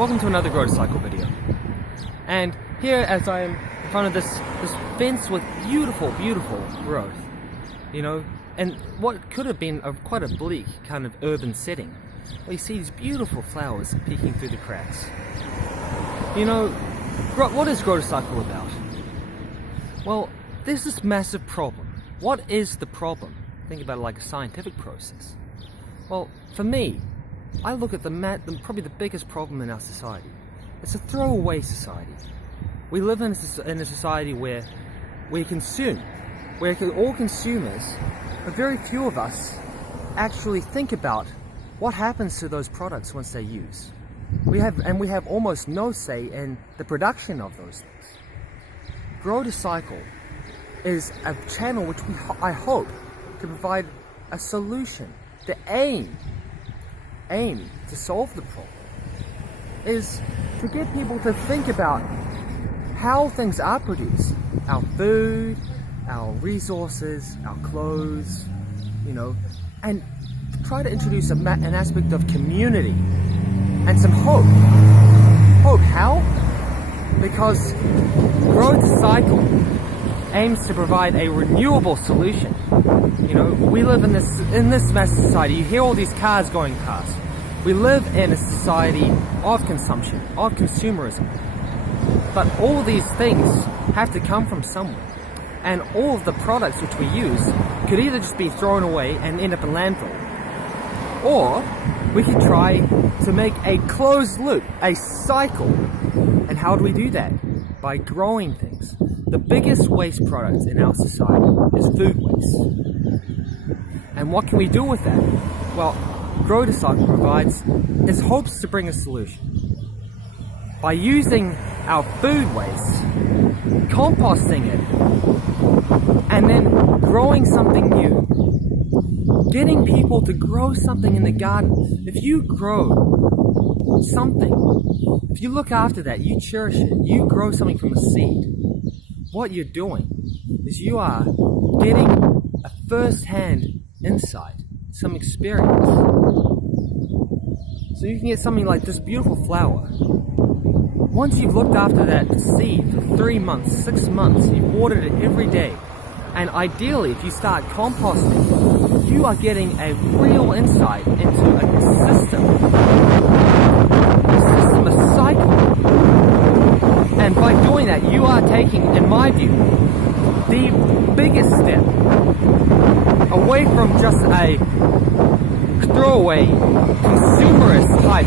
Welcome to another Grow to Cycle video. And here, as I am in front of this fence with beautiful growth, and what could have been quite a bleak kind of urban setting, well, you see these beautiful flowers peeking through the cracks. What is Grow to Cycle about? Well, there's this massive problem. What is the problem? Think about it like a scientific process. Well, for me, I look at probably the biggest problem in our society. It's a throwaway society. We live in a society where we consume, where all consumers, but very few of us actually think about what happens to those products once they're used. We have almost no say in the production of those things. Grow to Cycle is a channel which I hope to provide a solution. The aim to solve the problem is to get people to think about how things are produced. Our food, our resources, our clothes, and try to introduce an aspect of community and some hope. Hope how? Because Grow to Cycle aims to provide a renewable solution. We live in this mass society. You hear all these cars going past. We live in a society of consumption, of consumerism. But all these things have to come from somewhere. And all of the products which we use could either just be thrown away and end up in landfill, or we could try to make a closed loop, a cycle. And how do we do that? By growing things. The biggest waste product in our society is food waste. And what can we do with that? Well, Grow to Cycle hopes to bring a solution. By using our food waste, composting it, and then growing something new. Getting people to grow something in the garden. If you grow something, if you look after that, you cherish it, you grow something from a seed, what you're doing is you are getting a first-hand insight, some experience. So you can get something like this beautiful flower. Once you've looked after that seed for 3 months, 6 months, you've watered it every day, and ideally if you start composting, you are getting a real insight into a system, a cycle. And by doing that, you are taking, in my view, the biggest step away from just a throwaway, consumerist type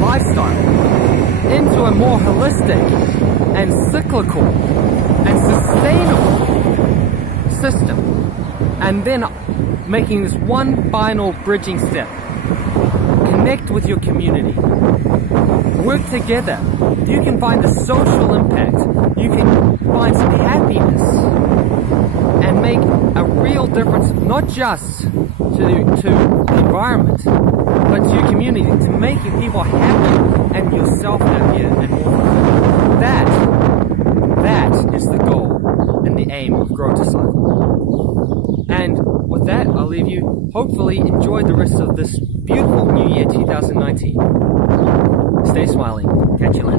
lifestyle into a more holistic and cyclical and sustainable system. And then making this one final bridging step. Connect with your community. Work together. You can find a social impact. You can find some happiness and make a real difference, not just to the environment, but to your community, to make your people happy and yourself happier and more fulfilled. That is the goal and the aim of Grow to Cycle. And with that, I'll leave you. Hopefully enjoy the rest of this beautiful new year 2019. Stay smiling. Catch you later.